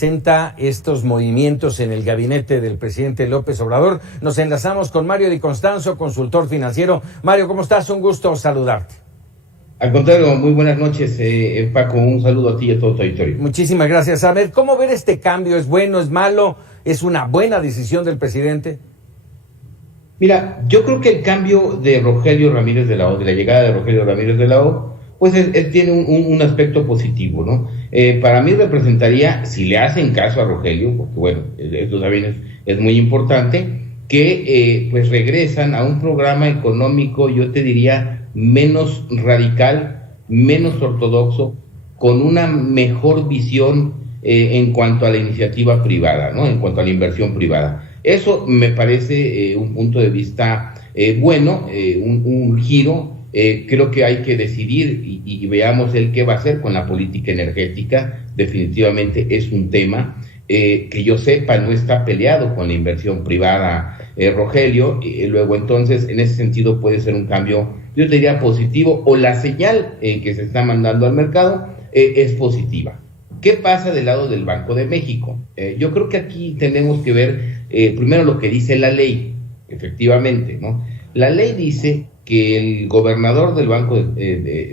presenta estos movimientos en el gabinete del presidente López Obrador. Nos enlazamos con Mario Di Constanzo, consultor financiero. Mario, ¿cómo estás? Un gusto saludarte. Al contrario, muy buenas noches, Paco. Un saludo a ti y a todo tu auditorio. Muchísimas gracias. A ver, ¿cómo ver este cambio? ¿Es bueno, es malo? ¿Es una buena decisión del presidente? Mira, yo creo que el cambio de Rogelio Ramírez de la O, de la llegada de Rogelio Ramírez de la O, pues tiene un aspecto positivo, ¿no? Para mí representaría, si le hacen caso a Rogelio, porque bueno, esto también es muy importante, que pues regresan a un programa económico, yo te diría, menos radical, menos ortodoxo, con una mejor visión en cuanto a la iniciativa privada, ¿no? En cuanto a la inversión privada. Eso me parece un punto de vista bueno, un giro. Creo que hay que decidir y veamos el qué va a hacer con la política energética. Definitivamente es un tema que yo sepa no está peleado con la inversión privada, Rogelio. Luego entonces en ese sentido puede ser un cambio, yo diría positivo, o la señal que se está mandando al mercado es positiva. ¿Qué pasa del lado del Banco de México? Yo creo que aquí tenemos que ver primero lo que dice la ley, efectivamente, ¿no? La ley dice que el gobernador del Banco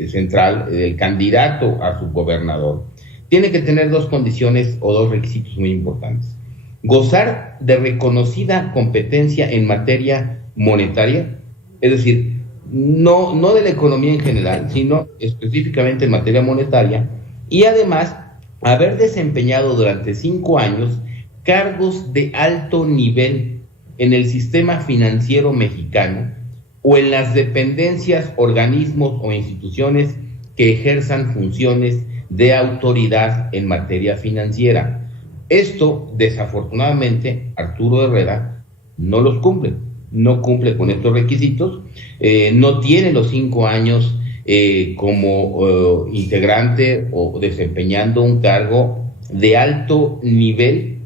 Central, el candidato a subgobernador, tiene que tener dos condiciones o dos requisitos muy importantes. Gozar de reconocida competencia en materia monetaria, es decir, no de la economía en general, sino específicamente en materia monetaria, y además haber desempeñado durante 5 años cargos de alto nivel en el sistema financiero mexicano o en las dependencias, organismos o instituciones que ejerzan funciones de autoridad en materia financiera. Esto, desafortunadamente, Arturo Herrera no los cumple, no cumple con estos requisitos, no tiene los 5 años como integrante o desempeñando un cargo de alto nivel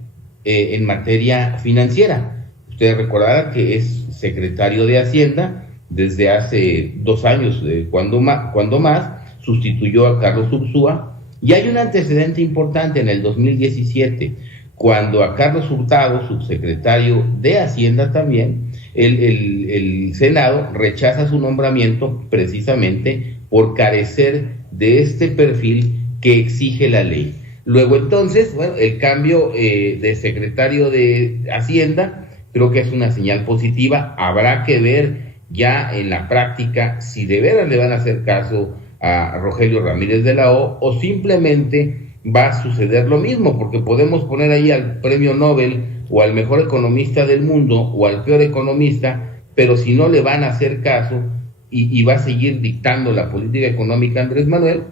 en materia financiera. Usted recordará que es secretario de Hacienda desde hace 2 años, cuando más, sustituyó a Carlos Ursúa, y hay un antecedente importante en el 2017, cuando a Carlos Hurtado, subsecretario de Hacienda también, el Senado rechaza su nombramiento precisamente por carecer de este perfil que exige la ley. Luego entonces, bueno, el cambio de secretario de Hacienda creo que es una señal positiva. Habrá que ver ya en la práctica si de veras le van a hacer caso a Rogelio Ramírez de la O simplemente va a suceder lo mismo, porque podemos poner ahí al premio Nobel o al mejor economista del mundo o al peor economista, pero si no le van a hacer caso y va a seguir dictando la política económica Andrés Manuel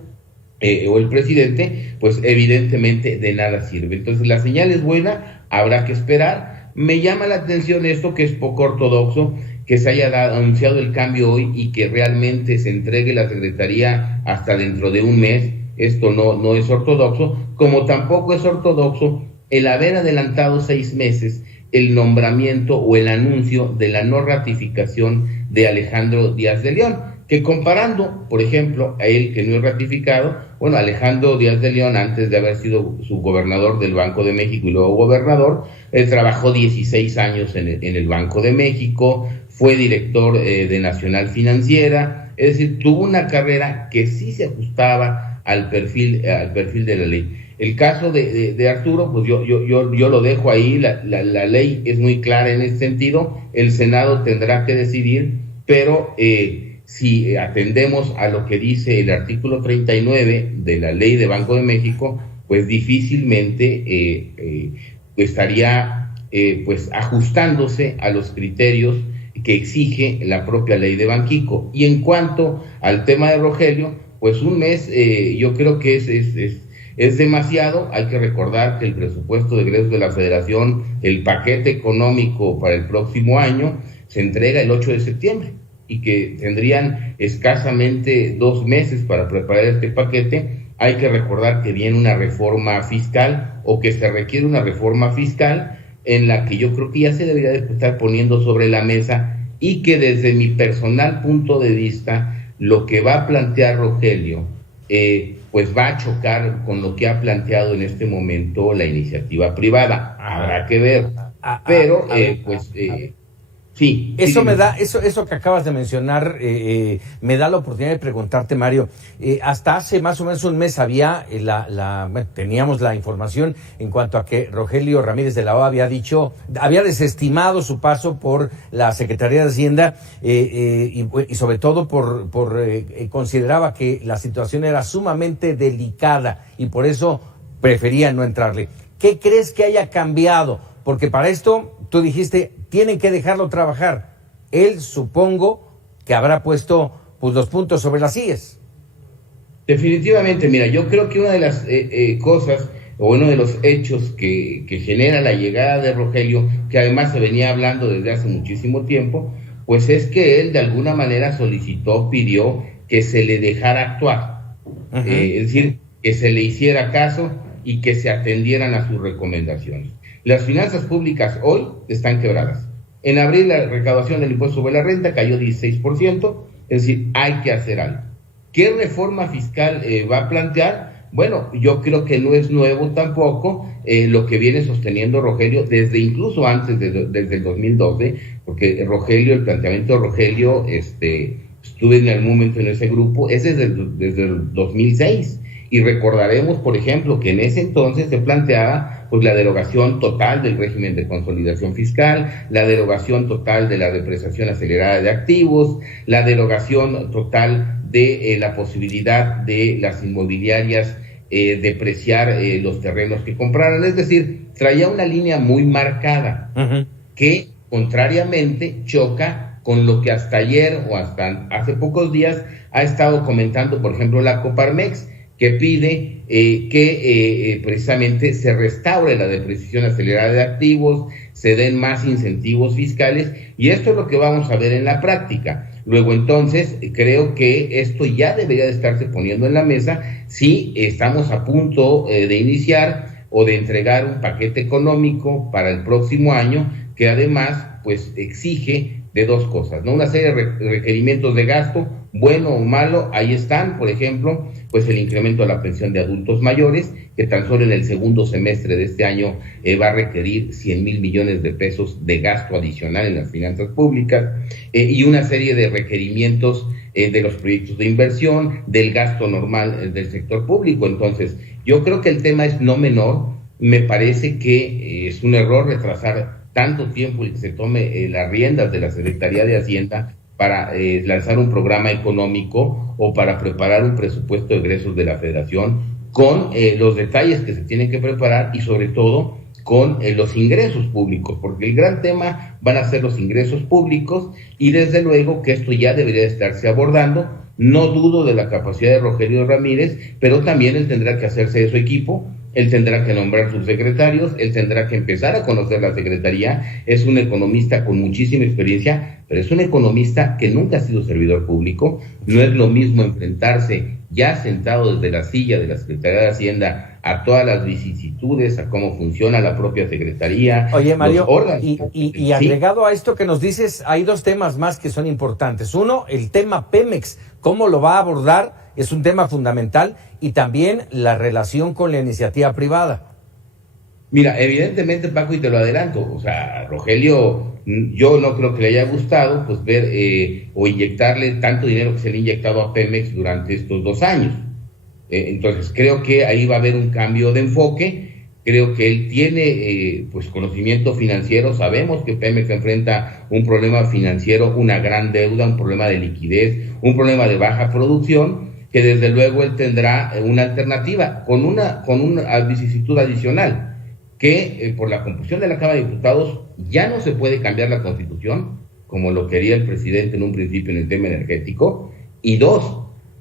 o el presidente, pues evidentemente de nada sirve. Entonces la señal es buena, habrá que esperar. Me llama la atención esto, que es poco ortodoxo, que se haya anunciado el cambio hoy y que realmente se entregue la secretaría hasta dentro de un mes. Esto no es ortodoxo, como tampoco es ortodoxo el haber adelantado 6 meses el nombramiento o el anuncio de la no ratificación de Alejandro Díaz de León, que comparando, por ejemplo, a él que no es ratificado, bueno, Alejandro Díaz de León, antes de haber sido subgobernador del Banco de México y luego gobernador, trabajó 16 años en el Banco de México, fue director de Nacional Financiera, es decir, tuvo una carrera que sí se ajustaba al perfil de la ley. El caso de Arturo, pues yo lo dejo ahí, la ley es muy clara en ese sentido, el Senado tendrá que decidir, pero si atendemos a lo que dice el artículo 39 de la ley de Banco de México, pues difícilmente estaría pues ajustándose a los criterios que exige la propia ley de Banxico. Y en cuanto al tema de Rogelio, pues un mes yo creo que es demasiado. Hay que recordar que el presupuesto de egresos de la Federación, el paquete económico para el próximo año, se entrega el 8 de septiembre y que tendrían escasamente 2 meses para preparar este paquete. Hay que recordar que viene una reforma fiscal o que se requiere una reforma fiscal en la que yo creo que ya se debería de estar poniendo sobre la mesa y que desde mi personal punto de vista lo que va a plantear Rogelio pues va a chocar con lo que ha planteado en este momento la iniciativa privada. Habrá que ver. Pero, sí. Eso me da, eso que acabas de mencionar, me da la oportunidad de preguntarte, Mario. Hasta hace más o menos un mes había teníamos la información en cuanto a que Rogelio Ramírez de la O había desestimado su paso por la Secretaría de Hacienda y sobre todo consideraba que la situación era sumamente delicada y por eso prefería no entrarle. ¿Qué crees que haya cambiado? Porque para esto, tú dijiste, tienen que dejarlo trabajar. Él, supongo, que habrá puesto pues, los puntos sobre las IES. Definitivamente, mira, yo creo que una de las cosas, o uno de los hechos que genera la llegada de Rogelio, que además se venía hablando desde hace muchísimo tiempo, pues es que él de alguna manera pidió que se le dejara actuar. Uh-huh. Es decir, que se le hiciera caso y que se atendieran a sus recomendaciones. Las finanzas públicas hoy están quebradas. En abril la recaudación del impuesto sobre la renta cayó 16%, es decir, hay que hacer algo. ¿Qué reforma fiscal va a plantear? Bueno, yo creo que no es nuevo tampoco lo que viene sosteniendo Rogelio desde incluso antes, desde el 2012, porque el planteamiento de Rogelio, estuve en algún momento en ese grupo, es desde el 2006. Y recordaremos, por ejemplo, que en ese entonces se planteaba pues la derogación total del régimen de consolidación fiscal, la derogación total de la depreciación acelerada de activos, la derogación total de la posibilidad de las inmobiliarias depreciar los terrenos que compraran. Es decir, traía una línea muy marcada, uh-huh, que contrariamente choca con lo que hasta ayer o hasta hace pocos días ha estado comentando, por ejemplo, la Coparmex, que pide que precisamente se restaure la depreciación acelerada de activos, se den más incentivos fiscales, y esto es lo que vamos a ver en la práctica. Luego entonces creo que esto ya debería de estarse poniendo en la mesa si estamos a punto de iniciar o de entregar un paquete económico para el próximo año que además pues exige de dos cosas, ¿no? Una serie de requerimientos de gasto, bueno o malo, ahí están, por ejemplo, pues el incremento de la pensión de adultos mayores, que tan solo en el segundo semestre de este año va a requerir 100,000 millones de pesos de gasto adicional en las finanzas públicas, y una serie de requerimientos de los proyectos de inversión, del gasto normal del sector público. Entonces, yo creo que el tema es no menor. Me parece que es un error retrasar tanto tiempo y que se tome las riendas de la Secretaría de Hacienda para lanzar un programa económico o para preparar un presupuesto de egresos de la Federación con los detalles que se tienen que preparar y sobre todo con los ingresos públicos, porque el gran tema van a ser los ingresos públicos y desde luego que esto ya debería estarse abordando. No dudo de la capacidad de Rogelio Ramírez, pero también él tendrá que hacerse de su equipo. Él tendrá que nombrar sus secretarios, él tendrá que empezar a conocer la Secretaría. Es un economista con muchísima experiencia, pero es un economista que nunca ha sido servidor público. No es lo mismo enfrentarse ya sentado desde la silla de la Secretaría de Hacienda a todas las vicisitudes, a cómo funciona la propia Secretaría. Oye, Mario, y agregado a esto que nos dices, hay dos temas más que son importantes. Uno, el tema Pemex, cómo lo va a abordar, es un tema fundamental, y también la relación con la iniciativa privada. Mira, evidentemente, Paco, y te lo adelanto, o sea, Rogelio, yo no creo que le haya gustado pues ver o inyectarle tanto dinero que se le ha inyectado a Pemex durante estos 2 años. Entonces, creo que ahí va a haber un cambio de enfoque. Creo que él tiene pues conocimiento financiero. Sabemos que Pemex enfrenta un problema financiero, una gran deuda, un problema de liquidez, un problema de baja producción, que desde luego él tendrá una alternativa con una vicisitud adicional, que por la composición de la Cámara de Diputados ya no se puede cambiar la Constitución, como lo quería el presidente en un principio en el tema energético, y 2,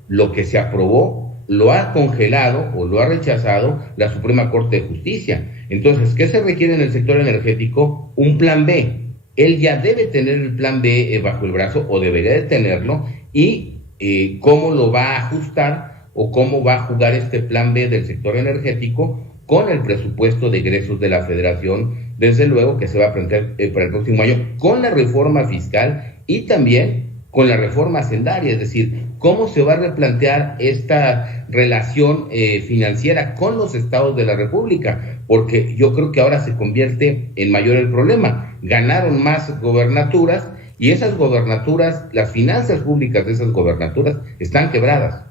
lo que se aprobó lo ha congelado o lo ha rechazado la Suprema Corte de Justicia. Entonces, ¿qué se requiere en el sector energético? Un plan B. Él ya debe tener el plan B bajo el brazo, o debería de tenerlo, y cómo lo va a ajustar o cómo va a jugar este plan B del sector energético con el presupuesto de egresos de la Federación, desde luego que se va a plantear para el próximo año, con la reforma fiscal y también con la reforma hacendaria, es decir, cómo se va a replantear esta relación financiera con los estados de la República, porque yo creo que ahora se convierte en mayor el problema. Ganaron más gobernaturas y esas gobernaturas, las finanzas públicas de esas gobernaturas están quebradas.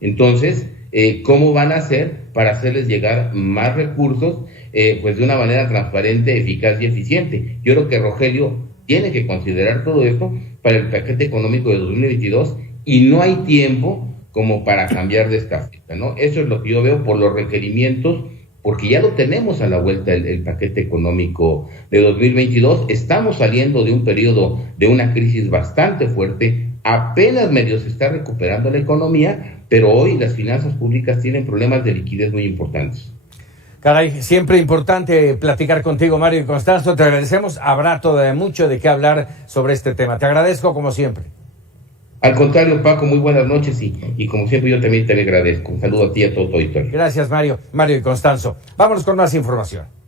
Entonces, ¿cómo van a hacer para hacerles llegar más recursos pues de una manera transparente, eficaz y eficiente? Yo creo que Rogelio tiene que considerar todo esto para el paquete económico de 2022 y no hay tiempo como para cambiar de estafeta, ¿no? Eso es lo que yo veo por los requerimientos, porque ya lo tenemos a la vuelta el paquete económico de 2022. Estamos saliendo de un periodo de una crisis bastante fuerte, apenas medio se está recuperando la economía, pero hoy las finanzas públicas tienen problemas de liquidez muy importantes. Caray, siempre importante platicar contigo, Mario y Constanzo. Te agradecemos. Habrá todavía mucho de qué hablar sobre este tema. Te agradezco como siempre. Al contrario, Paco, muy buenas noches y como siempre yo también te agradezco. Un saludo a ti y a todo tu auditorio. Gracias, Mario. Mario y Constanzo. Vámonos con más información.